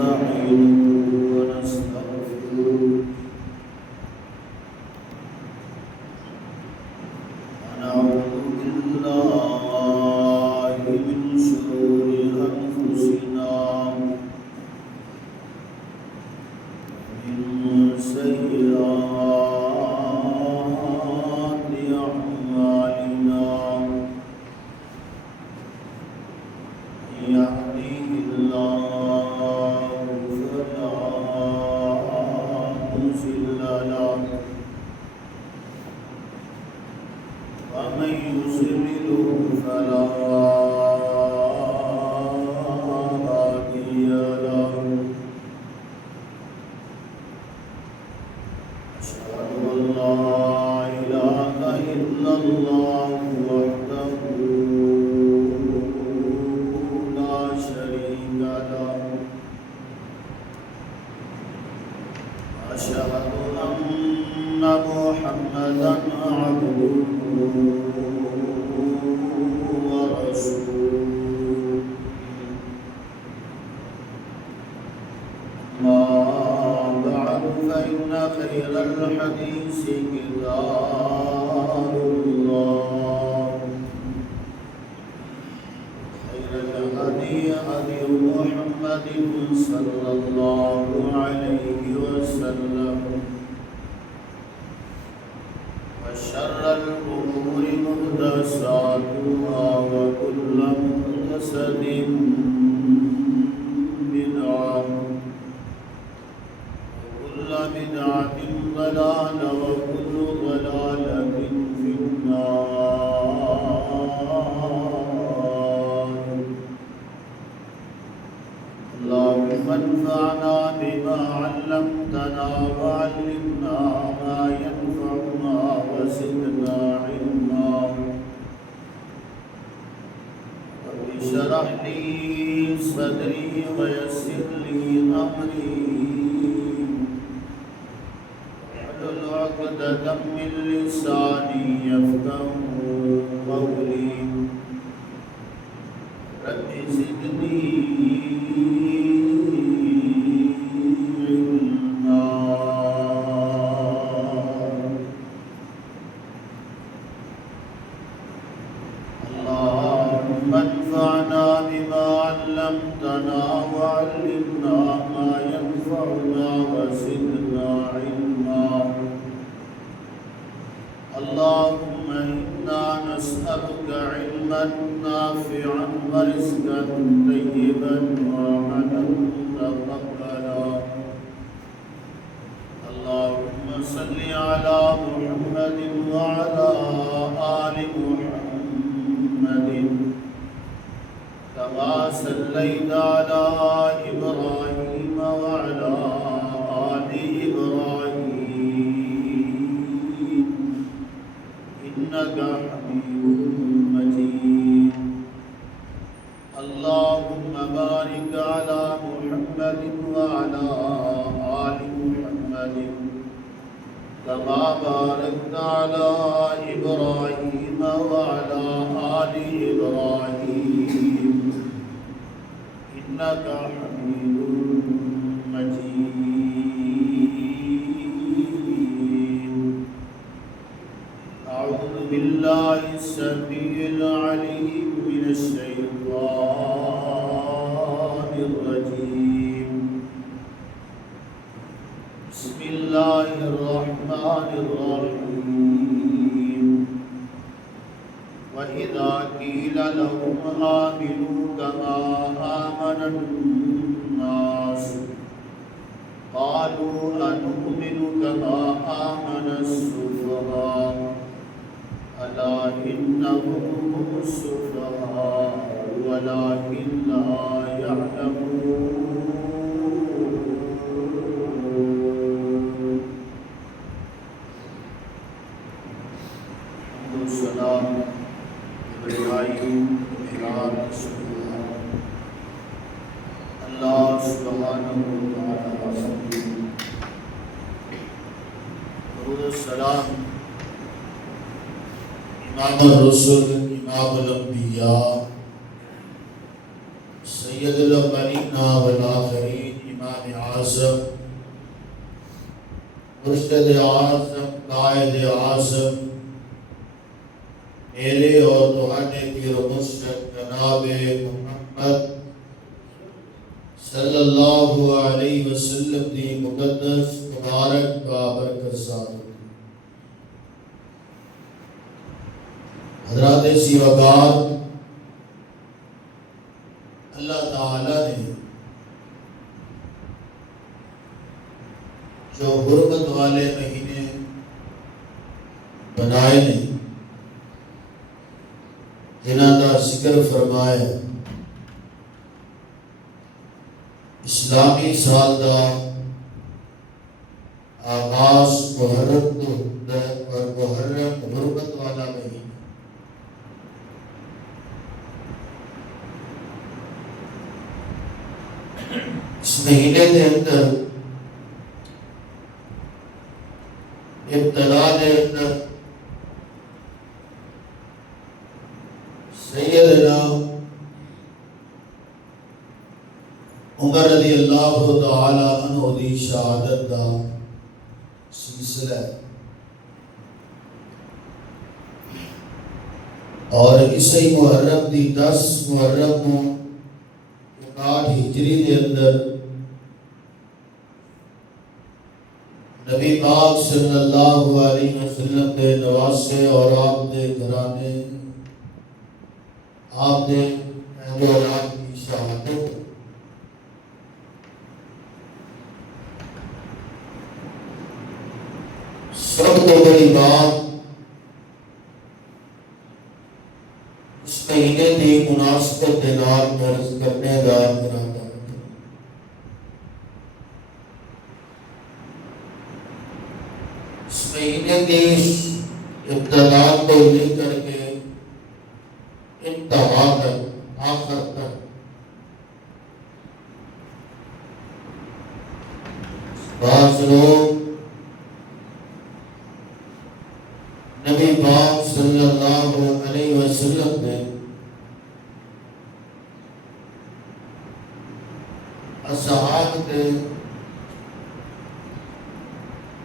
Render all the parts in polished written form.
ونستعينه ونستغفره ونعوذ بالله من شرور أنفسنا ومن سيئات أعمالنا من يهده الله فلا مضل له ومن يضلل فلا هادي له أشهد أن لا إله إلا الله وحده لا شريك له أشهد أن محمدا عبده ورسوله ما بعد فإن خير الحديث كتاب الله خير الهدي هدي محمد صلى الله عليه وسلم وشر الأمور محدثاتها وكل محدثة بدعة وكل بدعة ضلالة وكل ضلالة في النار اللهم انفعنا بما علمتنا وعلمنا ما ينفعنا وزدنا علما رب اشرح لي صدري ويسر لي أمري واحلل عقدة من لساني يفقهوا قولي رب زدني علما اللهم انفعنا بما علمتنا وعلمنا ما ينفعنا وزدنا علما اللهم إنا نسألك علما نافعا ورزقا طيبا وعملا متقبلا اللهم صل على محمد وعلى آل محمد كما صليت على إبراهيم وعلى آل إبراهيم إنك حميد مجيد اللهم بارك على محمد وعلى آل محمد كما باركت على إبراهيم وعلى آل إبراهيم إنك حميد مجيد أعوذ بالله السميع العليم من الشيطان الرجيم بسم الله الرحمن الرحيم وإذا قيل لهم آمنوا كما آمن الناس قالوا أنؤمن كما آمن السفهاء ألا إنهم هم السفهاء ولكن لا يعلمون السلام اللہ سبحانہ وتعالی درود السلام امام الرسل امام الانبیاء سید الاولین والآخرین مرشد اعظم قائد اعظم میرے اور تمہارے پیر و مرشد جناب محمد صلی اللہ علیہ وسلم دی مقدس مبارک بابرکت ساتھ حضرات سیوگار اللہ تعالی نے جو حرمت والے مہینے بنائے نے جنہاں کا ذکر فرمایا اسلامی سال کا آغاز محرم تو ہوتا ہے اور محرم حرمت والا مہینہ اس مہینے کے اندر ابتدا کے اندر سیدنا عمر رضی اللہ تعالی عنہ دی شہادت کا سلسلہ ہے اور اسی محرم دی 10 محرم 61 ہجری کے اندر نبی پاک صلی اللہ علیہ وسلم کے نواسے اور آپ کے گھرانے آپ نے اہل اولاد کی شہادت سب کو بڑی بات اس مہینے کی مناسبت کے نال مرض کرنے کا ارادہ اس مہینے کی ابتدا کو لے کر کے انتہا تک آخر تک بعض لوگ نبی پاک صلی اللہ علیہ وسلم نے اصحاب کے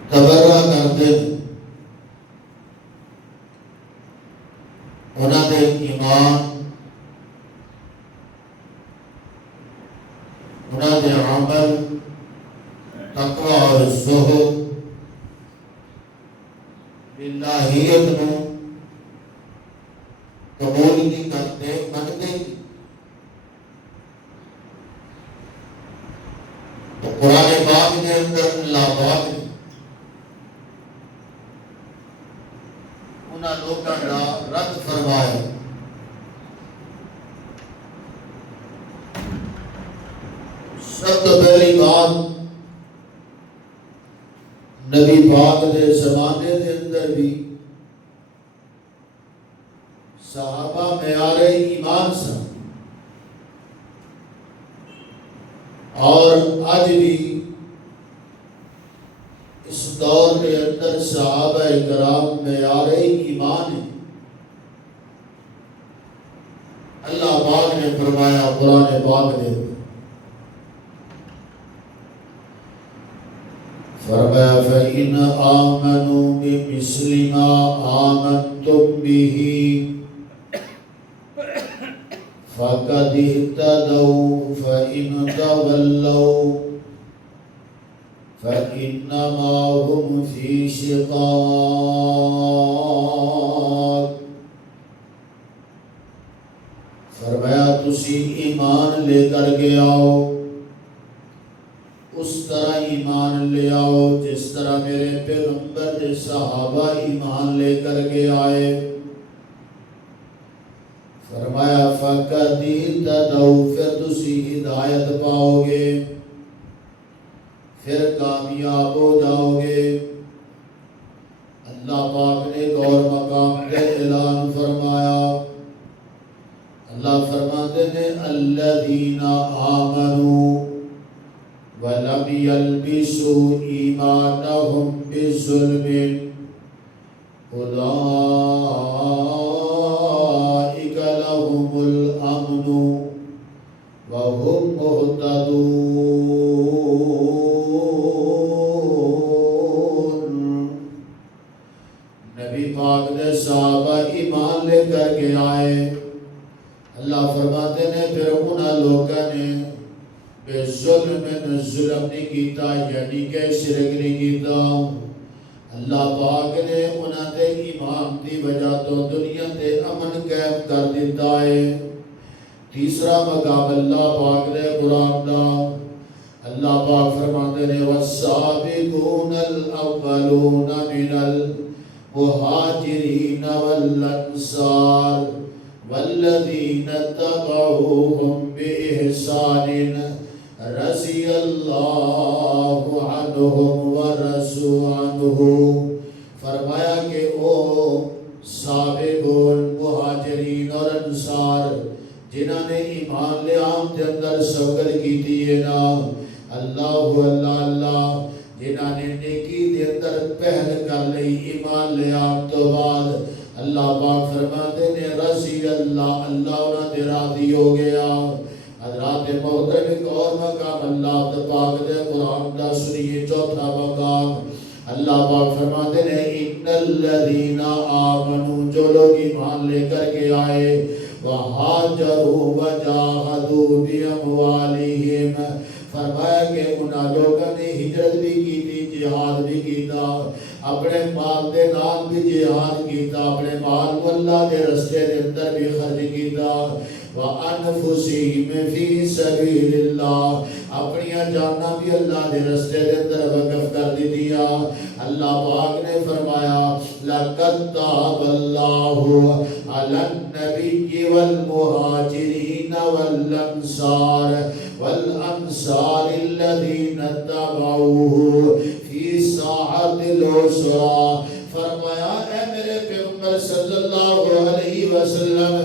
تبرہ کرتے انہوں نے ایمان انہوں نے عمل تقوی اور زہد الہیت نو قبول نہیں کرتے منتے تو قرآن پاک کے اندر اللہ پاک نے انہاں لوگوں کا رد فرمایا سب تو پہلی بات نبی پاک کے زمانے کے اندر بھی صحابہ معیار ایمان سن اور آج بھی اس دور کے اندر صحابہ کرام معیار ایمان ہے اللہ پاک نے فرمایا قرآن پاک نے فرمایا فَإِنْ آمَنُوا بِمِثْلِ مَا آمَنْتُمْ بِهِ فَقَدِ اهْتَدَوْا فَإِنْ تَوَلَّوْا فَإِنَّمَا هُمْ فِي شِقَاقٍ فرمایا تسی ایمان لے کر کے آؤ اس طرح ایمان لے آؤ جس طرح میرے پیغمبر نے صحابہ ایمان لے کر کے آئے فرمایا فَقَدِ اهْتَدَوْا پھر تسی ہدایت پاؤ گے پھر کامیاب ہو جاؤ گے اللہ پاک نے غور مقام کے اعلان فرمایا اللہ فرماتے ہیں الذین آمنوا وَلَمْ يَلْبِسُوا إِيمَانَهُمْ بِظُلْمٍ أُولَئِكَ لَهُمُ الْأَمْنُ وَهُمْ مُهْتَدُونَ ظلم نہیں کیتا یعنی کہ شرک نہیں کیتا اللہ پاک نے انہاں دے ایمان دی وجہ تو دنیا تے امن قائم کر دیتا ہے تیسرا مقام اللہ پاک نے قرآن دا اللہ پاک فرماتے ہیں والسابقون الاولون من المہاجرین والانصار والذین اتبعوهم بإحسان رضی اللہ عنہم ورضوا عنہ فرمایا کہ او سابقون مہاجرین اور انصار جنہاں نے ایمان لے عام دے اندر سفر کی دیئے نا اللہ اللہ اللہ جنہاں نے نیکی دے اندر پہل کر لئی ایمان لے عام تو بعد اللہ پاک فرماتے نے رضی اللہ اللہ انہاں دے راضی ہو گیا حضرات محترم ایک اور مقام اللہ پاک دے قرآن دا سنیے چوتھا مقام اللہ پاک فرماتے نے ان الذین آمنوا جو لوگ ایمان لے کر کے آئے وَحَاجَرُوا وَجَاهَدُوا بِأَمْوَالِهِمْ فرمایا کہ انہاں لوگوں نے ہجرت بھی کی تھی جہاد بھی کیتا اپنے مال دے نال بھی جہاد کیتا اپنے مال کو اللہ دے رستے دے اندر بھی خرچ کیتا وَأَنفُسِهِمْ فِي سَبِيلِ اللَّهِ اپنی جاناں بھی اللہ دے رستے دے اندر وقف کر دی دیا اللہ پاک نے فرمایا لَقَدْ تَابَ اللَّهُ عَلَى النَّبِيِّ وَالْمُهَاجِرِينَ وَالْأَنصَارِ الَّذِينَ اتَّبَعُوهُ فِي سَاعَةِ الْعُسْرَةِ فرمایا اے میرے پیغمبر صلی اللہ علیہ وسلم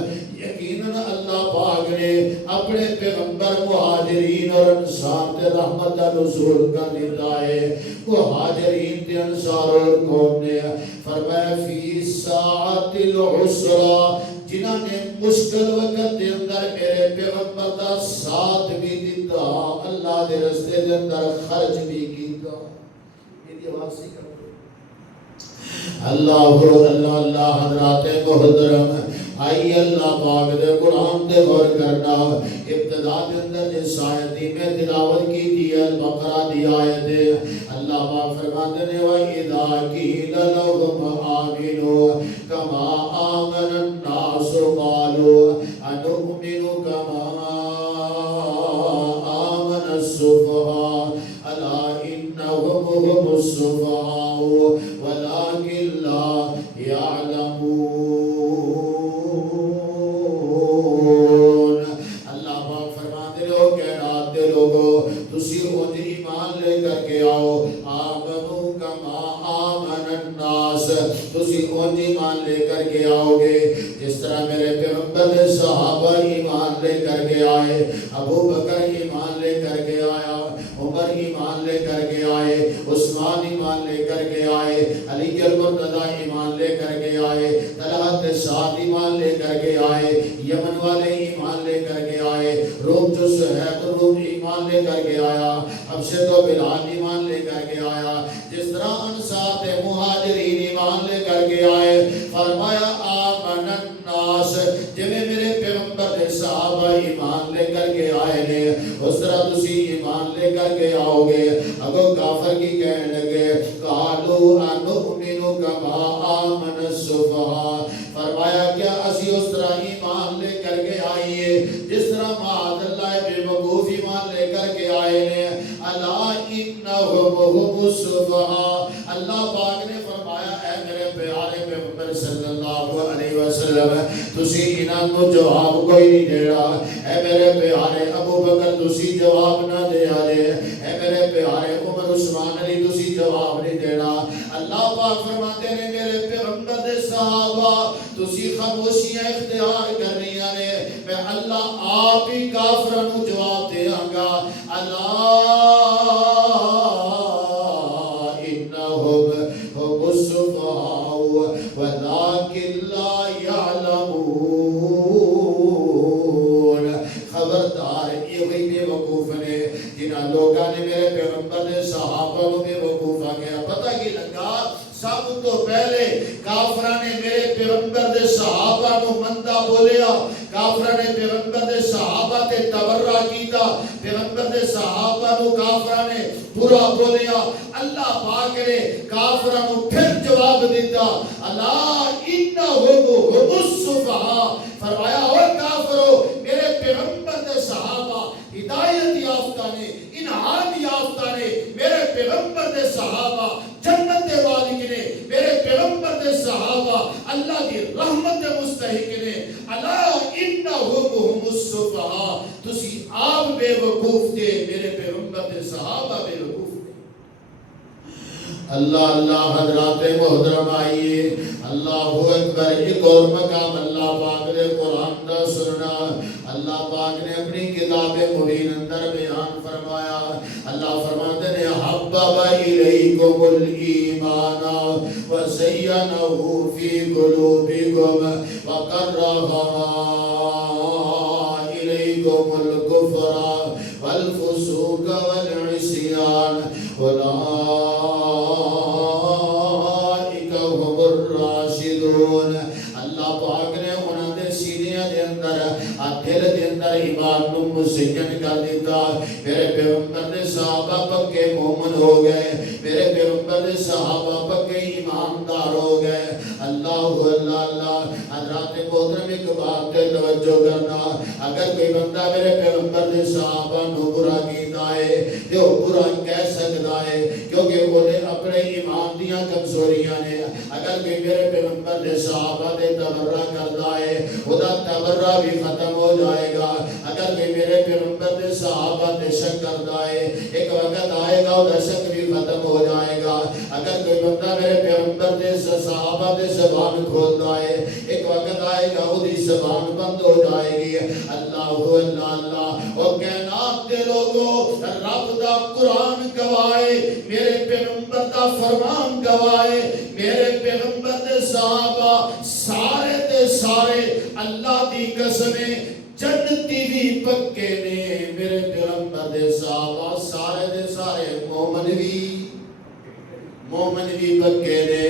یقیناً اللہ پاک نے اپنے پیغمبر مہاجرین اور انصار تے رحمت کا نزول کر دیتا ہے مہاجرین تے انصار اور کون نے فرمایا فی ساعت العسرہ جنہاں نے مشکل وقت دے اندر میرے پیغمبر دا ساتھ بھی دیتا اللہ دے رستے دے اندر خرچ بھی کیتا میری آواز سی کرو اللہ اللہ اللہ حضرات محترم آئی اللہ پاک دے قرآن دے غور کرنا ابتدا دے اندر جس آیتی میں تلاوت کی دی البقرہ دی آیت اللہ پاک فرماتے ہیں وَإِذَا قِيلَ لَهُمْ آمِنُوا كَمَا آمَنَ النَّاسُ قَالُوا أَنُؤْمِنُ كَمَا آمَنَ السُّفَهَاءُ أَلَا إِنَّهُمْ هُمُ السُّفَهَاءُ وَلَكِنْ لَا يَعْلَمُونَ ایمان لے کر کے آؤ گے جس طرح میرے پیغمبر نے صحابہ ایمان لے کر کے آئے ابو بکر ایمان لے کر کے آیا عمر ایمان لے کر کے آئے عثمان ایمان لے کر کے آئے علی المرتضی ایمان لے کر کے آئے طلحہ سعد ایمان لے کر کے آئے یمن والے ایمان لے کر کے آئے روم جو صہیب روم ایمان لے کر کے آیا حبشہ تو بلال ایمان لے کر کے آیا جس طرح انصار تے مہاجرین ایمان لے کر کے آئے فرمایا آمن الناس جنہیں میرے پیغمبر نے صحابہ ایمان لے کر کے آئے نے اس طرح تسی ایمان لے کر کے آؤ گے اگر کافر کی کہنے لگے قالوا انؤمن کما آمن السفہاء فرمایا کیا اسی اس طرح ایمان لے کر کے آئیے جس طرح معاذ اللہ بے وقوف ایمان لے کر کے آئے نے الا انہم هم السفہاء اللہ پاک نے فرمایا اے میرے پیارے پیغمبر صلی اللہ علیہ وسلم تسی انہاں کو جواب کوئی نہیں دے رہا اے میرے پیارے ابو بکر تسی جواب نہ دے آئے اے میرے پیارے عمر عثمان علی تسی جواب نہیں دینا اللہ پاک فرماتے ہیں میرے پیغمبر دے صحابہ تسی خاموشیاں اختیار کرنیاں نے میں اللہ آپ ہی کافروں کو جواب دے گا اللہ ولكن لا يعلمون خبردار یہ وہی بے وقوف نے جنہاں لوگاں نے میرے پیغمبر نے صحابہ کو بے وقوفا کیا پتہ کی لگا سب تو پہلے کافراں نے میرے پیغمبر دے صحابہ کو مندہ بولیا کافراں نے پیغمبر دے صحابہ تے تبرہ کیتا، پیغمبر دے صحابہ نو کافراں نے برا بولیا، اللہ پاک نے کافراں نو پھر جواب دیتا، الا انہم هم السفہاء، فرمایا اے کافرو میرے پیغمبر دے صحابہ ہدایت یافتہ نے، انعام یافتہ نے، میرے پیغمبر دے صحابہ جنت دے مالک نے، میرے پیغمبر دے صحابہ اللہ کی رحمت دے مستحق نے، الا انہم هم السفہاء، تسی آپ بے وقوف تھے، میرے پیغمبر دے صحابہ بے وقوف تھے۔ اللہ اللہ حضرات محترم آئیے، اللہ اکبر، ایک اور مقام اللہ پاک نے قرآن دا سننا، اللہ پاک نے اپنی کتاب مبین اندر بیان فرمایا، اللہ فرماتے نے حبب الیکم الایمان وزینہ فی قلوبکم وکرہ الیکم الکفر والفسوق والعصیان اولئک هم الراشدون۔ اللہ پاک نے انہوں نے سینے دے اندر دل دے اندر ایمان نو مسجن کر دیتا، میرے پیغمبر دے صحابہ پکے مومن ہو گئے، میرے پیغمبر دے صحابہ پکے ایماندار ہو گئے۔ اللہ اللہ اللہ، حضرات محترم ایک بات تے توجہ کرنا، اگر کوئی بندہ میرے پیغمبر دے صحابہ نو برا کیتا ہے تو برا کہہ سکتا ہے کیونکہ انہیں اپنے ایمان دیاں کمزوریاں نے۔ اگر کوئی میرے پیغمبر دے صحابہ دے تبرہ کرتا ہے خدا تبرہ بھی ختم ہو جائے گا۔ اگر کوئی میرے پیغمبر دے صحابہ دے شک کرتا ہے ایک وقت آئے گا وہ شک بھی ختم ہو جائے گا۔ اگر کوئی بندہ میرے پیغمبر دے صحابہ دے زبان کھولتا ہے ایک وقت آئے گا وہ دی زبان بند ہو جائے گی۔ اللہ اللہ اللہ، اور کائنات دے لوگوں رب دا قرآن گوائے، میرے پیغمبر دا فرمان گوائے، میرے پیغمبر دے صحابہ سارے دے سارے اللہ دی قسمیں جنتی بھی پکے نے، میرے پیغمبر دے صحابہ سارے دے سارے مومن بھی پکے نے۔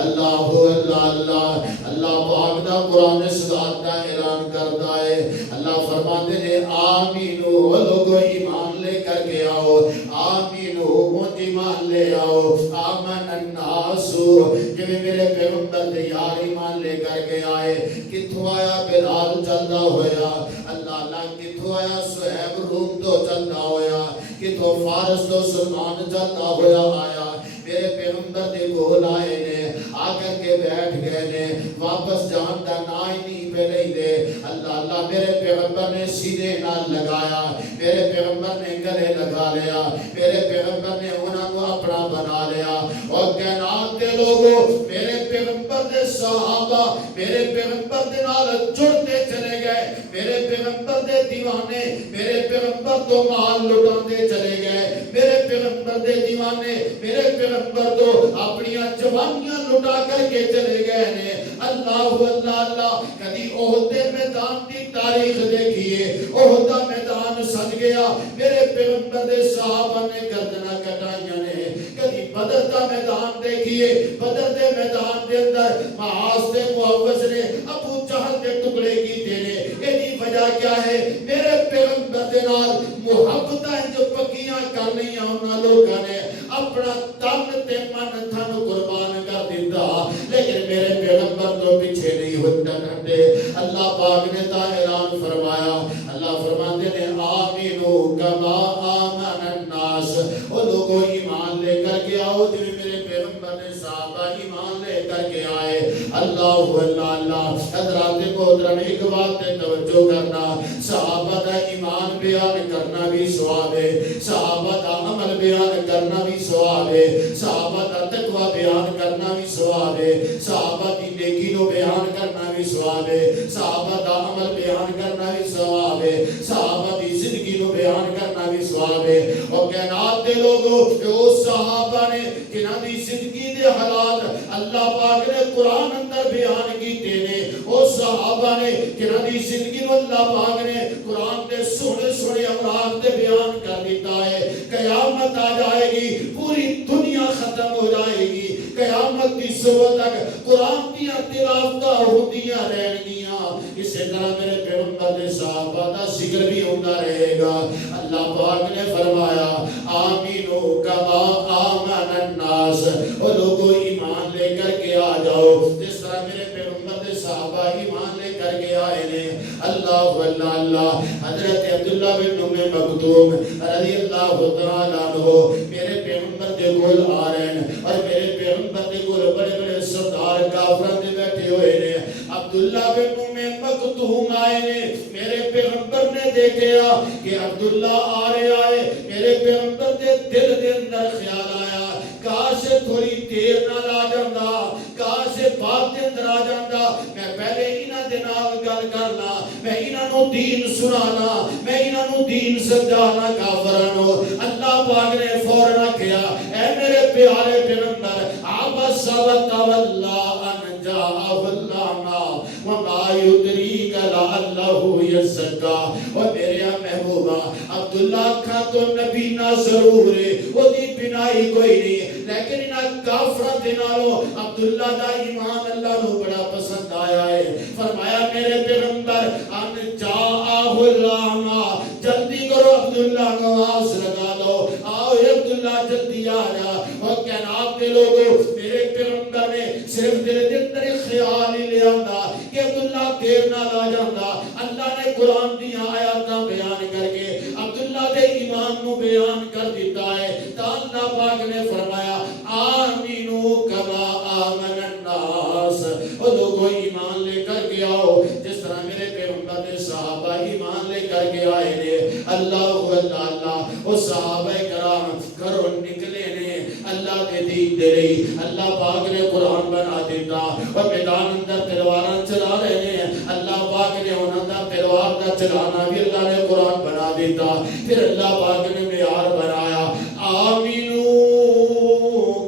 اللہ اللہ اللہ، اللہ پاک دا قرآن اس بات کا اعلان کرتا ہے، اللہ فرماتے ہیں آمینو، لوگو ایمان لے کر کے آؤ، آمینو مجھ ایمان لے آؤ، آمن الناسو، کہ میرے پیغمبر دے یار ایمان لے کر کے آئے۔ کتھو آیا بلال چلدا ہویا، اللہ اللہ کتھو آیا صہیب روم تو چلدا ہویا، کتھو فارس تو سلمان چلدا ہویا آیا، میرے پیغمبر دے کول آئے نے، آ کر کے بیٹھ گئے نے، واپس جان دا نائی نہیں پہ نہیں دے۔ اللہ اللہ میرے پیغمبر نے سینے نال لگایا، میرے پیغمبر نے گلے لگا لیا، میرے پیغمبر نے انہوں کو اپنا بنا لیا۔ اور کائنات دے لوگوں میرے پیغمبر دے صحابہ میرے پیغمبر دے نال جڑتے چلے گئے، میرے پیغمبر دے دیوانے میرے پیغمبر تو مال لٹاندے چلے گئے، میرے پیغمبر دے دیوانے میرے پیغمبر تو اپنی جوانیاں لٹا کر کے چلے گئے نے۔ اللہ اللہ اللہ، کدی احد دے میدان دی تاریخ دیکھیے، احد دا میدان سج گیا، میرے پیغمبر دے صحابہ نے گردناں کٹائیاں نے۔ کدی بدر دا میدان دیکھیے، بدر دے میدان دے اندر معاذ دے معوذ نے ابو جہل دے ٹکڑے کیتے نے۔ ایدی وجہ کیا ہے؟ میرے پیغمبر دے نال محبتاں جو پکیاں کرنیاں انہاں لوگاں نے اپنا تن تے من تھن قربان کر دیتا، لیکن میرے پیغمبر تو پیچھے نہیں ہٹتے۔ اللہ پاک نے تا اعلان فرمایا، اللہ فرماتے ہیں آمینو کما آمن الناس، وہ لوگوں ایمان لے کر کے آؤ جو میرے پیغمبر نے صحابہ ایمان لے کر کے آئے۔ اللہ اللہ اللہ، حضرات محترم ایک بات تے توجہ کرنا، صحابہ دا ایمان بیان کرنا بھی ثواب ہے، صحابہ دا عمل بیان کرنا بھی ثواب ہے، صحابہ دا تقوی بیان کرنا بھی ثواب ہے، صحابہ دی نیکی نو بیان کرنا بھی ثواب ہے، صحابہ دا عمل بیان کرنا بھی ثواب ہے، صحابہ دی زندگی نو بیان کرنا بھی ثواب ہے۔ اور کائنات دے لوگوں جو صحابہ نے جنہاں دی زندگی دے حالات اللہ پاک نے قرآن اندر بیان کیتے نے، وہ صحابہ نے جنہاں دی زندگی نو اللہ پاک نے قرآن دے سونے سونے اوراق دے بیان کر دیتا ہے۔ قیامت آ جائے گی پوری دنیا ختم ہو جائے گی قیامت کی صبح تک قرآن دیا تلاوتاں ہوندیاں رہن گیاں اسی طرح میرے پیغمبر نے صحابہ دا ذکر بھی ہوتا رہے گا اللہ پاک نے فرمایا آمینو کما آمن الناس او لوگوں ایمان لے کر کے آ جاؤ جس طرح میرے پیغمبر نے صحابہ ایمان لے کر کے آئے نے اللہ اللہ حضرت عبداللہ بن ام مکتوم رضی اللہ تعالیٰ عنہ میرے پیغمبر دے کول آ رہے ہیں اور میرے پیغمبر دے کول بڑے بڑے سردار کافران دے بیٹھے ہوئے نے عبداللہ بن ام مکتوم آئے نے میرے پیغمبر نے دیکھا کہ عبداللہ آ رہے آئے میرے پیغمبر دے دل دے اندر خیال آیا کاش تھوڑی دیر نہ لا جاندہ کاش بات دے اندر آ جاندہ میں پہلے انہاں دے نال گل کرنا میں انہاں نو دین سنانا میں انہاں نو دین سمجھانا کافرانو اللہ پاک نے فوراً کیا اے میرے پیارے پیغمبر عبس و تولا ان جاءہ اللاما وما یدریک لعلہ یزکا اور میرے محبوبہ عبداللہ کھا تو نبی نہ ضرور ہے وہ دی بنائی کوئی نہیں لیکن انہاں کافرہ دنالو عبداللہ دا ایمان اللہ نو بڑا پسند آیا ہے فرمایا میرے پیغمبر ان جاءہ اللاما جلدی کرو عبداللہ نواز لگا دو آؤ عبداللہ جلدی آیا اور کہناب دے لوگو میرے پیغمبر نے صرف دل دن در خیال ہی لے آندا کہ عبداللہ دیر نہ لا جاندہ اللہ نے قرآن دی آیاتاں بیان کر کے عبداللہ دے ایمان نو بیان کر دیتا ہے تا اللہ پاک نے فرمایا آمینو کما آمن الناس اور لوگوں ایمان لے کر کے آؤ جس طرح میرے پیغمبر نے صحابہ ایمان لے کر کے آئے نے اللہ اللہ وہ صحابہ کرام گھروں نکلے نے اللہ دے دین دے رہی اللہ پاک نے قرآن بنا دیتا اور میدان اندر تلواراں چلا رہے ہیں اللہ پاک نے انہوں دا تلوار دا چلانا بھی اللہ نے قرآن بنا دیتا پھر اللہ پاک نے معیار بنایا آمینو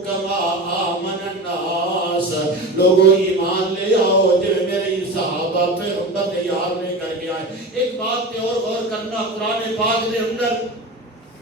کما آمن الناس لوگوں ایمان لے آؤ جو میرے صحابہ پہ امت یار نے کر کے آئے ایک بات تے اور غور کرنا قرآن پاک دے اندر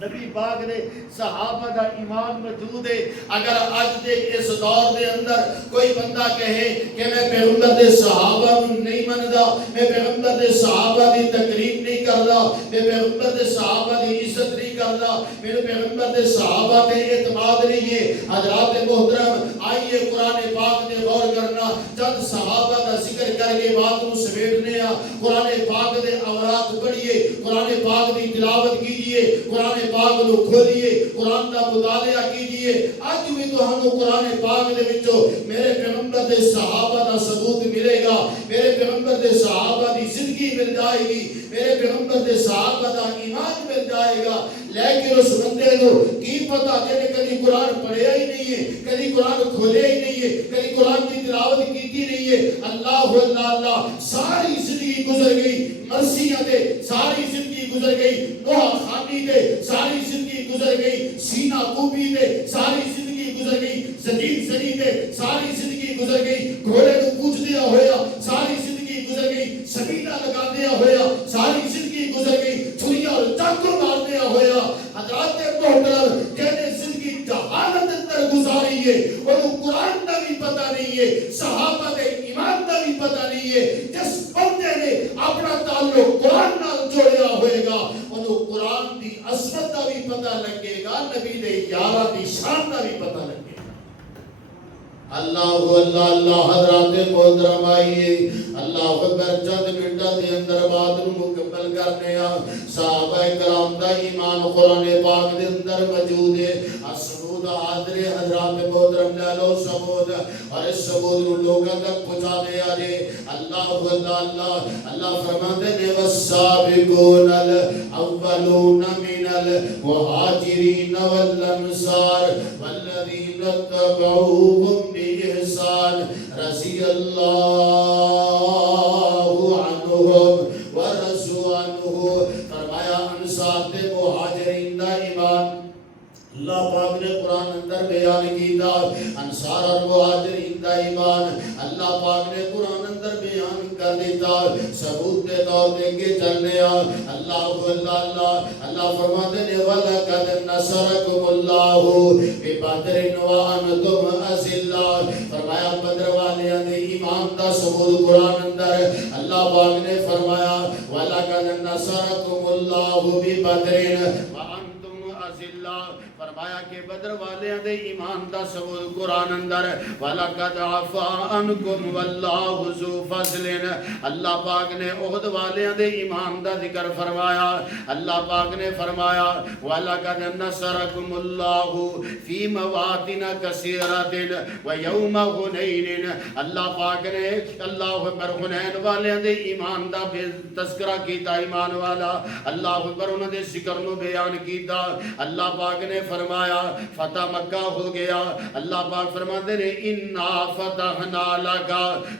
نبی پاک نے صحابہ دا ایمان موجود ہے اگر آج دے اس دور دے اندر کوئی بندہ کہے کہ میں پیغمبر دے صحابہ نہیں مندا میں پیغمبر دے صحابہ دی تقریب نہیں کردا میں پیغمبر دے صحابہ دی عزت نہیں کردا میرے پیغمبر دے صحابہ تے اعتماد نہیں ہے حضرات محترم آئیے قرآن پاک دے غور کرنا چند صحابہ دا ذکر کر کے بات کو سمیٹنے قرآن پاک دے اوراق پڑھیے قرآن پاک دی تلاوت کیجئے قرآن پاک نو کھولیے قرآن دا مطالعہ کیجئے آج بھی تو ہم قرآن پاک دے وچوں میرے پیغمبر دے صحابہ دا ثبوت ملے گا میرے پیغمبر دے صحابہ دی زندگی مل جائے گی میرے پیغمبر دے صحابہ دا ایمان مل جائے گا لیکن اس بندے کو کی پتہ کہ نے کبھی قرآن پڑھیا ہی نہیں ہے کبھی قرآن کھولیا ہی نہیں ہے کبھی قرآن کی تلاوت کیتی نہیں ہے اللہ اللہ ساری زندگی گزر گئی مرثیہ دے ساری زندگی گزر گئی نوح خانی دے ساری زندگی گزر گئی سینہ کوبی دے ساری زندگی گزر گئی زدید زنی دے ساری زندگی گزر گئی گھوڑے کو پوچھ دیا ہویا ساری زندگی گزر گئی سبیلہ لگا دیا ہویا ساری زندگی گزر گئی چھریاں اور چاقو مار دیا ہویا حضرات محترم کہنے زندگی جہالت اندر گزاری ہے اور قرآن کا بھی پتہ نہیں ہے صحابہ دے ایمان کا بھی پتہ نہیں ہے جس بندے نے اپنا تعلق قرآن نال جوڑیا ہوئے گا انہوں قرآن دی عظمت کا بھی پتہ لگے گا نبی دے یارہ دی شان کا بھی پتہ لگے گا اللہ اللہ حضرات محترم آئیے اللہ اکبر چند منٹہ دے اندر بات مکمل کرنے صحابہ کرام دا ایمان قرآن پاک دے اندر موجود ہے ثبوت حاضر حضرات محترم لے لو ثبوت اور اس ثبوت لوگوں تک پہنچا دیا جے اللہ اللہ فرماتے ہیں والسابقون الاولون من المہاجرین والانصار والذین اتبعوهم بإحسان رضی اللہ عنہم ورضوا عنہ فرمایا انصار تے مہاجرین دا ایمان اللہ پاک نے قرآن اندر بیان کیتا انصار اور مہاجرین دا ایمان اللہ پاک نے قرآن اندر بیان کر دیتا ثبوت کے طور دے کے چلنے اللہ اللہ فرماتے ہیں وَلَقَدْ نَصَرَكُمُ اللَّهُ بِبَدْرٍ وَأَنْتُمْ أَذِلَّةٌ فرمایا بدر والیاں دے ایمان دا ثبوت قرآن اندر اللہ پاک نے فرمایا وَلَقَدْ نَصَرَكُمُ اللَّهُ بِبَدْرٍ وَأَنْتُمْ أَذِلَّةٌ فرمایا کہ بدر والیاں دے ایمان دا ثبوت قرآن اندر وَلَقَدْ عَفَا عَنْكُمْ وَاللَّهُ ذُو فَضْلٍ اللہ پاک نے احد والیاں دے ایمان دا ذکر فرمایا اللہ پاک نے فرمایا وَلَقَدْ نَصَرَكُمُ اللَّهُ فِي مَوَاطِنَ كَثِيرَةٍ وَيَوْمَ حُنَيْنٍ اللہ پاک نے اللہ اکبر حنین والیاں دے ایمان دا تذکرہ کیتا ایمان والا اللہ اکبر انہوں دے ذکر نو بیان کیتا اللہ پاک نے فرمایا فتح مکہ ہو گیا اللہ پاک فرماتے ہیں اِنَّا فَتَحْنَا لَكَ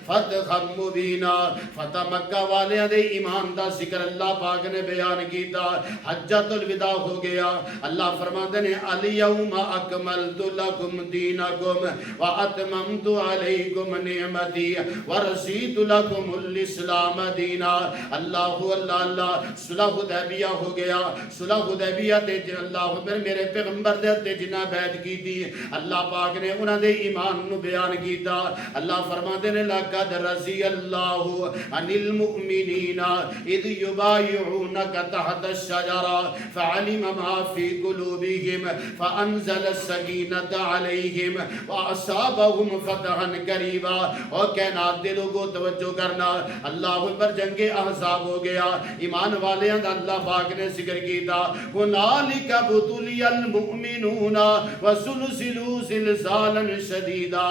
فَتْحًا مُبِينًا فتح مکہ والیاں دے ایمان دا ذکر اللہ پاک نے بیان کیتا حجۃ الوداع ہو گیا اللہ فرماتے ہیں الْيَوْمَ أَكْمَلْتُ لَكُمْ دِينَكُمْ وَأَتْمَمْتُ عَلَيْكُمْ نِعْمَتِي وَرَضِيتُ لَكُمُ الْإِسْلَامَ دِينًا اللہ صلح حدیبیہ ہو گیا صلح حدیبیہ تے اللہ میرے پیغمبر دے جنہ بیعت کی تھی اللہ پاک نے انہاں دے ایمان نو بیان کیتا اللہ فرماتے ہیں لَقَدْ رَضِيَ اللَّهُ عَنِ الْمُؤْمِنِينَ اِذْ يُبَايِعُونَكَ تَحْتَ الشَّجَرَةِ فَعَلِمَ مَا فِي قُلُوبِهِمْ فَأَنزَلَ السَّكِينَةَ عَلَيْهِمْ وَأَصَابَهُمْ فَتْحًا قَرِيبًا اور کائنات دے لوگوں توجہ کرنا اللہ پر جنگ احزاب ہو گیا ایمان والیاں دا اللہ پاک نے ذکر کیتا هُنَالِكَ ابْتُلِيَ الْمُؤْمِنُونَ وَزُلْزِلُوا زِلْزَالًا شَدِيدًا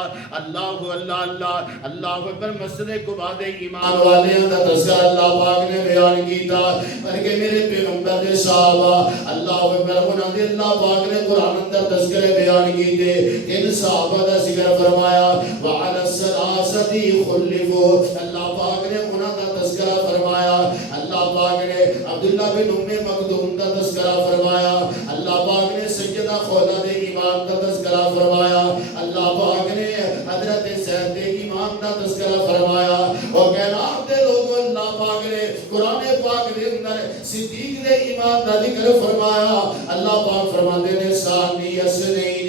اللہ پر مسئلے کو بعد ایمان والیاں دا تذکر اللہ پاک نے بیان کیتا بلکہ میرے پیغمبر دے صحابہ اللہ پر انہاں دے اللہ پاک نے قرآن اندر تذکر بیان کیتے ان صحابہ دا ذکر فرمایا وَعَلَى الثَّلَاثَةِ خُلِّفُوا اللہ پاک نے انہاں دا تذکرہ فرمایا اللہ پاک نے عبداللہ بن مکتوم دا تذکرہ فرمایا اللہ پاک نے سیدہ خولہ دے ایمان دا تذکرہ فرمایا اللہ پاک نے حضرت زید دے ایمان دا تذکرہ فرمایا اور کائنات دے لوگوں اللہ پاک نے قرآن پاک دے اندر صدیق دے ایمان دا ذکر فرمایا اللہ پاک فرماتے ہیں ثانی اثنین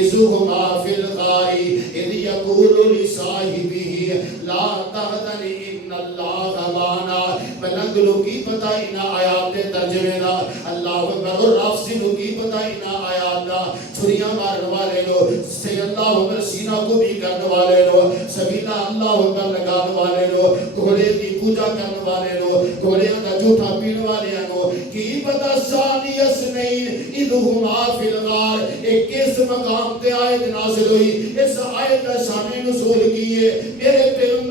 اذ ہما فی الغار اذ یقول لصاحبہ لا تحزن ان اللہ معنا بلند لوگی پتہ انہا آیات دے ترجمے دا اللہ اکبر اور رافضی لوگی پتہ انہا آیات دا چھریاں مارن والے لو سے اللہ اکبر سینہ کو بھی کرنے والے لو سبیلہ اللہ اکبر لگانے والے لو گھوڑے کی پوجا کرنے والے لو گھوڑے کا جھوٹا پینے والے لو کی پتہ ثانی اثنین اذ ہما فی الغار ایک کس مقام تے آیت نازل ہوئی اس آیت کا شان نزول کیے میرے پیغمبر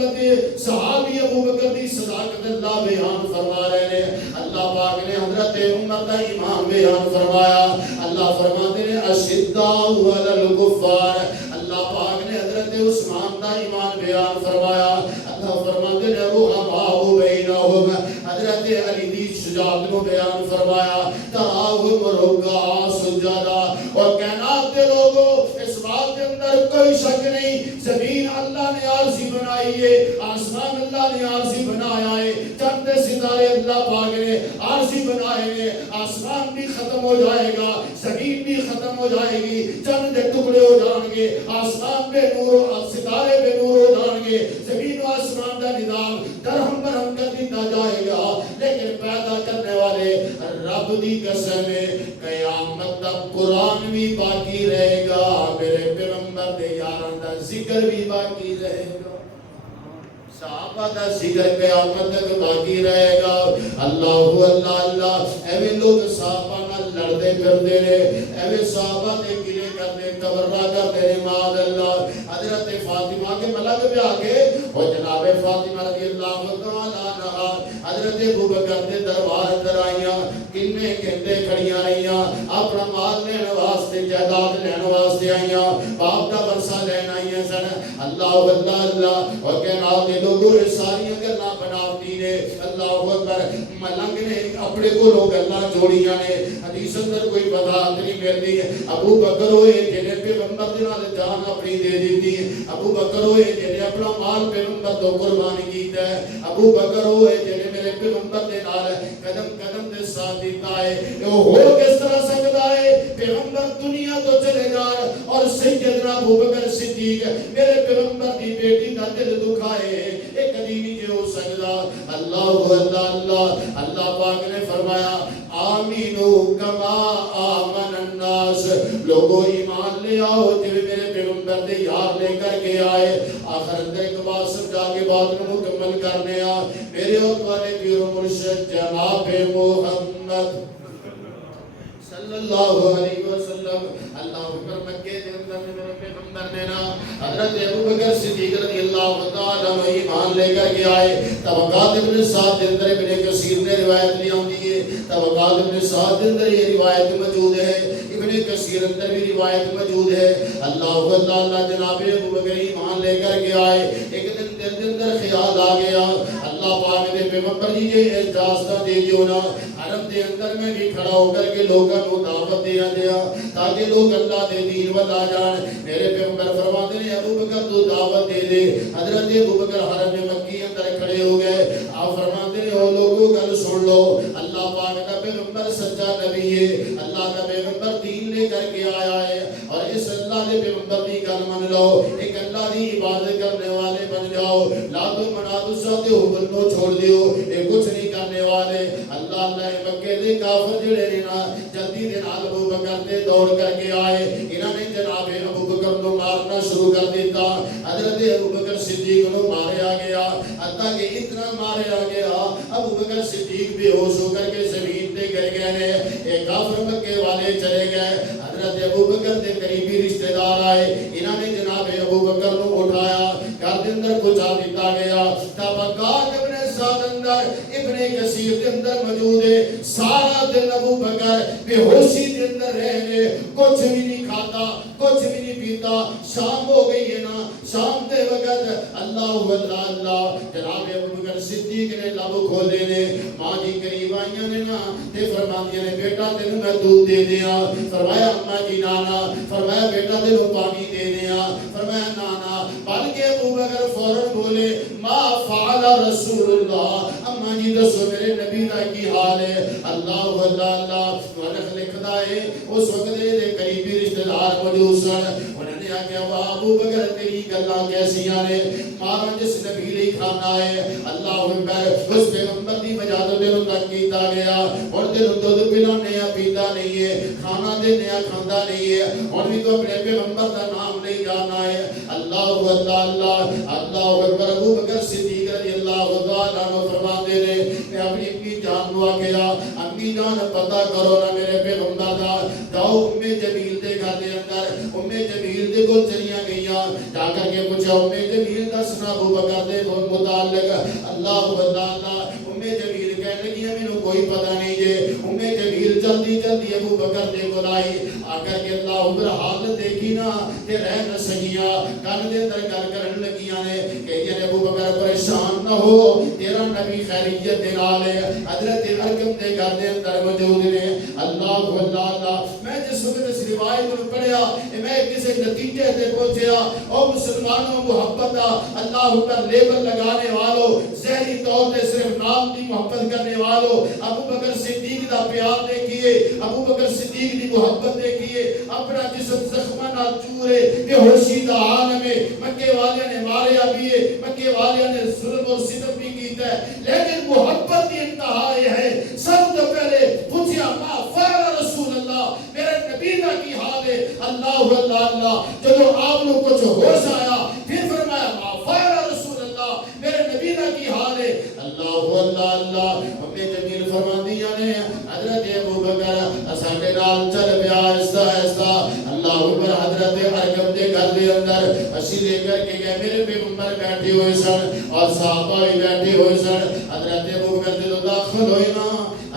صحابی ابو بکر دی صداقت اللہ بیان فرما رہے ہیں اللہ پاک نے حضرت عمر کا ایمان بیان فرمایا اللہ فرماتے ہیں اشداء علی الکفار اللہ پاک نے حضرت عثمان کا ایمان بیان فرمایا اللہ فرماتے ہیں رحماء بینہم حضرت علی دی شجاعت کو بیان فرمایا تراہم رکعا سجدہ اور کائنات کے لوگوں اس بات کے اندر کوئی شک نہیں زمین اللہ نے عارضی بنائی ہے آسمان اللہ نے عارضی بنایا ہے چند ستارے اللہ پاک نے عارضی بنائے ہیں آسمان بھی ختم ہو جائے گا زمین بھی ختم ہو جائے گی چند ٹکڑے ہو جائیں گے آسمان بے نور اور ستارے بے نور ہو جائیں گے زمین و آسمان کا نظام درہم برہم کر دیتا جائے گا لیکن پیدا کرنے والے رب دی قسم ہے قیامت تک قرآن بھی باقی رہے گا میرے پیغمبر دے یاراں دا ذکر بھی باقی رہے گا صحابہ دا ذکر قیامت تک باقی رہے گا اللہ ایویں لوگ صحابہ نال لڑتے پھردے نے ایویں صحابہ دے گلے کرتے تبرہ کرتے نے معاذ اللہ حضرت فاطمہ کے ملک پہ آگے اور جناب فاطمہ رضی اللہ تعالیٰ عنہا حضرت ابوبکر دے دربار اندر آئیاں کنے گھنٹے کھڑیاں رہیاں اپنا مال لینے واسطے جائیداد لینے واسطے آئیاں باپ دا ورثہ لینا آئیاں سن اللہ اور کہنا دے لوگوں ساری گلاں بناوٹی نے اللہ اکبر ملنگ نے اپنے کو لوگ اللہ جوڑیاں نے حدیث اندر کوئی وضاحت نہیں ملتی ہے. ابو بکر ہوئے جنہیں پیغمبر دے نال جان اپنی دے دیتی ہے. ابو بکر ہوئے جنہیں اپنا مال پیغمبر تو قربان کیتا ہے. ابو بکر ہوئے جنہیں میرے پیغمبر دے نال قدم قدم دے ساتھ دیتا ہے. وہ ہو کس طرح سکتا ہے؟ پیغمبر دنیا تو چلے جان اور سیدنا ابو بکر صدیق میرے پیغمبر دی بیٹی دا دل دکھائے، ایک کدی نہیں جو ہو سکتا. اللہ اللہ اللہ اللہ پاک نے فرمایا آمینو کما آمن الناس، لوگوں ایمان لے آؤ جو میرے پیغمبر دے یار لے کر کے آئے. آخر اندر ایک بات سمجھا کے بات کو مکمل کرنے آ میرے اور تمہارے پیر و مرشد جناب محمد صلی اللہ علیہ وسلم. اللہ اکبر. مکے کے اندر میرے پیغمبر نے نا حضرت ابو بکر صدیق رضی اللہ تعالیٰ عنہ ایمان لے کر کے آئے. طبقات ابن سعد کے اندر ابن کثیر نے روایت لی ہوتی ہے. طبقات ابن سعد کے اندر یہ روایت موجود ہے. ابن کثیر اندر بھی روایت موجود ہے. اللہ اللہ جناب ابو بکر ایمان لے کر کے آئے. ایک دن دل کے اندر خیال آ گیا اللہ پاک نے پیغمبر جی یہ اجازت دے دیو نا حرم دے اندر میں بھی کھڑا ہو کر کے لوگوں کو دعوت دیا تاکہ لوگ اللہ دے دین وال آ جان. میرے پیغمبر فرماتے ہیں ابو بکر تو دعوت دے دے. حضرت ابو بکر حرم مکی اندر کھڑے ہو گئے. آپ فرماتے ہیں او لوگوں گل سن لو اللہ پاک کا پیغمبر سچا نبی ہے. اللہ کا پیغمبر دین لے کر کے آیا ہے اور اس اللہ دے پیغمبر دی گل من لو. ایک اللہ دی عبادت کرنے والے بن جاؤ. لا تو منا تو ساتھ ہو بنو چھوڑ دیو یہ کچھ نہیں کرنے والے. اللہ اللہ مکے دے کافر جڑے نے نا جلدی دے نال ابو بکر دے دوڑ کر کے آئے. انہاں نے جناب ابو بکر کو مارنا شروع کر دیتا. حضرت ابو بکر صدیق کو ماریا گیا حتیٰ کہ اتنا ماریا گیا ابو بکر صدیق بے ہوش ہو کر کے زمین پہ گر گئے. ایک کافر مکے والے چلے گئے. حضرت ابو بکر دے قریبی رشتہ دار آئے. انہاں نے جناب ابو بکر کو اٹھایا گھر کے اندر پہنچا دیتا گیا. طبقات ابن سعد اندر ابن کثیر کے اندر موجود ہے. سارا دن ابو بکر بے ہوشی کے اندر رہے کچھ بھی نہیں کھاتا کچھ بھی نہیں پیتا. شام ہو گئی ہے نا شام دے وقت اللہ اللہ جناب ابو بکر صدیق نے لب کھولے نے. ماں جی قریب آئیاں نے نا تے فرماندیاں نے بیٹا تینوں میں دودھ دے دیاں. فرمایا اماں جی نانا. فرمایا بیٹا تینوں پانی دے دیاں. فرمایا نانا. بلکہ ابو بکر فوراً بولے ما فعل رسول اللہ. اماں جی دسو میرے نبی دا کی حال ہے. اللہ اللہ مالک لکھدا ہے اس وقت دے قریبی رشتہ دار موجود سن. انہوں نے آکھیا ابو بکر تیری گلاں کیسیاں نے مارا جس نبی لئی کھانا ہے. اللہ اکبر. اس پیغمبر دی وجہ تو دل تک کیتا گیا اور دل دودھ پلانے پیتا نہیں ہے کھانا دینے کھاندا نہیں ہے. اور بھی تو اپنے پیغمبر دا نام نہیں جانا ہے. اللہ اللہ اللہ اکبر. ابو بکر صدیق رضی اللہ تعالیٰ عنہ فرماتے نے میں اپنی امی جان نو آکھیا امی جان پتہ کرو نا میرے پیغمبر دا. جاؤ ام جمیل دے گھر دے اندر ام جمیل دے کو چلیاں گئیاں. جا کر کے پوچھا ام جمیل دسنا ابو بکر دے متعلق. اللہ اللہ ام جمیل کہنے لگی مینوں کوئی پتہ نہیں جے. ام جمیل جلدی جلدی ابو بکر دے کول آئی. آ کر کے اللہ اکبر حالت دیکھی نا تے رہ نہ سکیاں. گل دے اندر گل کرن لگیاں نے کہ یہ ابو بکر پریشان نہ ہو تیرا نبی خیریت دے نال ہے. حضرت ارقم دے گھر دے اندر موجود نے. اللہ اللہ میں جس وقت اس روایت کو پڑھیا میں کسی نتیجے تے پہنچیا او مسلمانوں محبت دا اللہ پر لیبل لگانے والوں ذہنی طور تے صرف نام دی محبت کرنے والوں ابو بکر صدیق دا پیار دیکھیے ابو بکر صدیق دی محبت دیکھیے. اپنا جسم زخمہ نہ چورے بے ہوشی دا عالم ہے. مکے والے نے ماریا بھی ہے مکے والے نے ظلم اور ستم بھی کیتا ہے لیکن محبت کی انتہا یہ ہے. سب تو پہلے پوچھیا ما فعل رسول اللہ میرے نبی دا کی حال ہے. اللہ اللہ جب آپ لوگ کچھ ہوش آیا پھر فرمایا ما فعل رسول اللہ میرے نبی دا کی حال ہے. اللہ اللہ ہمیں جمیل فرماندیاں نے حضرت ابو بکر ساڈے نال چل پیا آہستہ آہستہ. اللہ اکبر. حضرت ارقم دے گھر دے اندر اسی لے کر کے گئے. میرے پیغمبر بیٹھے ہوئے سن اور صحابہ بھی بیٹھے ہوئے سن. حضرت ابو بکر جب داخل ہوئے نا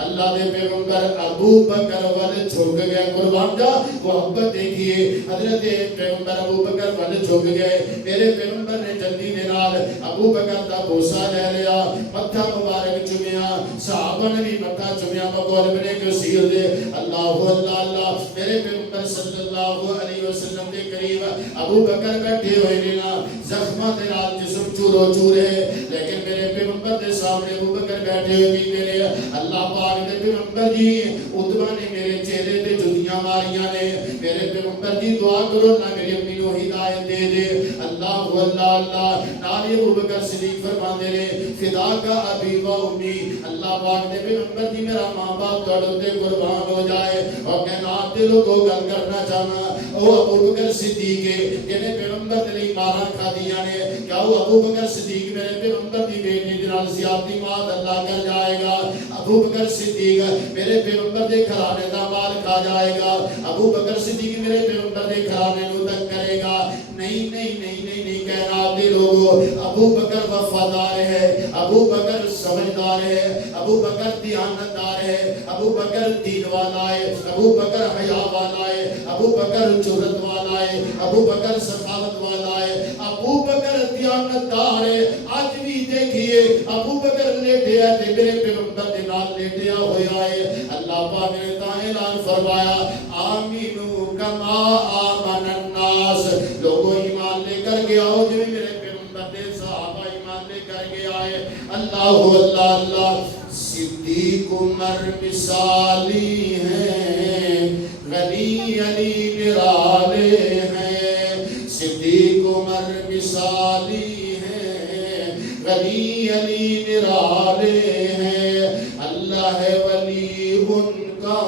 اللہ دے دے پیغمبر ابو بکر والے جھک گئے. قربان جا محبت دیکھیے, حضرت پیغمبر ابو بکر والے جھک گئے. میرے پیغمبر نے جلدی دے نال ابو بکر دا بوسا لے لیا, متھا مبارک چومیا. صحابہ نے بھی متھا چومیا بقول ابن کثیر دے. اللہ اللہ اللہ. میرے پیغمبر صلی اللہ علیہ وسلم دے قریب ابو بکر بیٹھے ہوئے نے نا, زخماں دے نال جسم چورو چور ہے, لیکن میرے پیغمبر دے سامنے ابو بکر بیٹھے ہوئے نہیں. میرے اللہ پاک دے پیغمبر جی عتبہ نے میرے چہرے تے جوتیاں ماریاں نے. میرے پیغمبر جی دعا کرو نہ میری امی نو ہدایت دے دے. اللہ اللہ اللہ. نال ابو بکر صدیق فرماندے نے فدا کا ابی و امی, اللہ پاک دے پیغمبر جی میرا ماں باپ تہاڈے تے قربان ہو جائے. اور کائنات دے لوگوں گل کرنا چاہنا او ابو بکر صدیق ہے جنے پیغمبر دے لئی ماراں کھادیاں نے. کیا وہ ابو بکر صدیق میرے پیغمبر دی بیٹی دے نال زیادتی مات اللہ کر جائے گا؟ ابو بکر صدیق میرے پیغمبر دے گھرانے دا مال کھا جائے گا؟ ابو بکر صدیق میرے پیغمبر دے گھرانے نو تنگ کرے گا؟ نہیں نہیں نہیں نہیں نہیں. کائنات دے لوگوں ابو بکر وفادار ہے, ابو بکر سمجھدار ہے, ابو بکر دیانتدار ہے, ابو بکر دین والا ہے, ابو بکر حیا والا ہے, ابو بکر جرت والا ہے, ابو بکر سخاوت والا ہے, ابو بکر دیانتدار ہے. آج بھی دیکھیے ابو بکر لیٹیا تے میرے پیغمبر دے نال لیٹیا ہویا ہے. اللہ پاک نے تا اعلان فرمایا آمینو کما آمن الناس, لوگوں ایمان لے کر کے آؤ جو میرے پیغمبر دے صحابہ ایمان لے کر کے آئے. اللہ اللہ اللہ. صدیق عمر مثالی ہیں, غنی علی نرالے ہیں. صدیق عمر مثالی ہیں, غنی علی نرالے ہیں. اللہ ہے ولی ان کا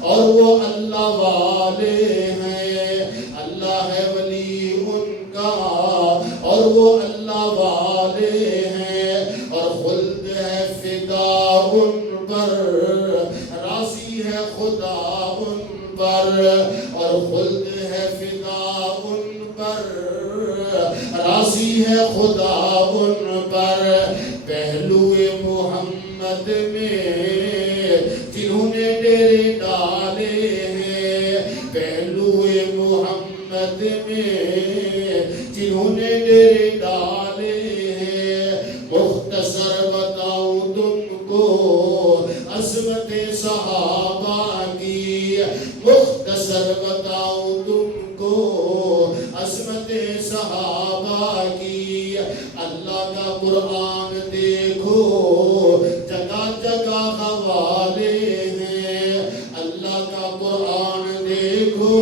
اور وہ اللہ والے ہیں. اللہ ہے ولی ان کا اور وہ اللہ والے ہیں. اور خلد ہے فدا ان پر, راضی ہے خدا ان پر. اور خلد ہے فدا ان پر, راضی ہے خدا ان پر. پہلو محمد میں جنہوں نے ڈیرے ڈالے ہیں, پہلو محمد میں جنہوں نے ڈیرے ڈالے ہیں. مختصر بتاؤں تم کو عظمت صحابہ کی, مختصر بتاؤں تم کو عظمت صحابہ کی. اللہ کا قرآن دیکھو جگہ جگہ حوالے ہیں. اللہ کا قرآن دیکھو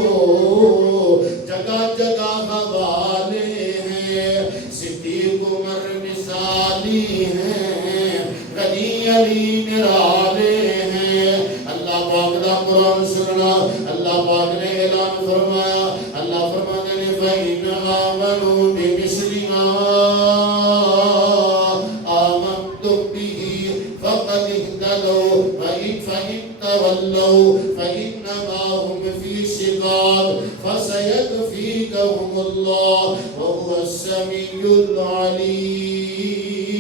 جگہ جگہ حوالے ہیں. صدیق عمر مثالی ہیں, غنی علی نرالے ہیں. اللہ پاک دا قرآن سننا. اللہ پاک نے اعلان فرمایا, اللہ فرماتے ہیں فَإِنْ آمَنُوا بِمِثْلِ مَا آمَنْتُمْ بِهِ فَقَدِ اهْتَدَوْا فَإِنْ تَوَلَّوْا فَإِنَّمَا هُمْ فِي شِقَاقٍ فَسَيَكْفِيكَهُمُ اللَّهُ وَهُوَ السَّمِيعُ الْعَلِيمُ.